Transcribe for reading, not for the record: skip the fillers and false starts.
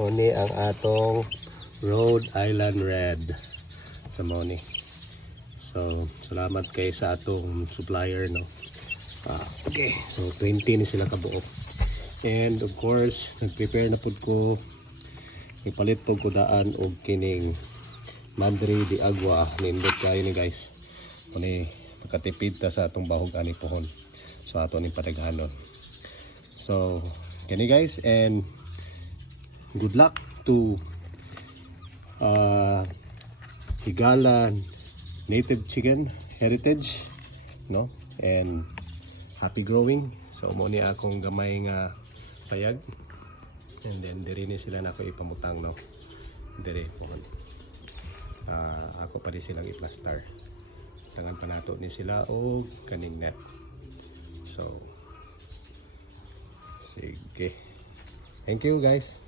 Muni ang atong Rhode Island Red sa Moni. So salamat kay sa atong supplier, no. Okay, so 20 ni sila kabuok. And of course, nag-prepare na pud ko, ipalit pud ko daan og kining Madre de Agua. Nindot kayo ni guys. Kuni makatipid ta sa atong bahog ani pohon. So ato ning padaghanon. So kani guys, and good luck to Higala Native Chicken Heritage, no, and happy growing. So mo ni akong gamay nga payag, and then diri ni sila nako ipamutang, no, diri pohon. Ako pa rin silang i-plaster. Tangan pa nato ni sila o kaning net. So sige, thank you guys.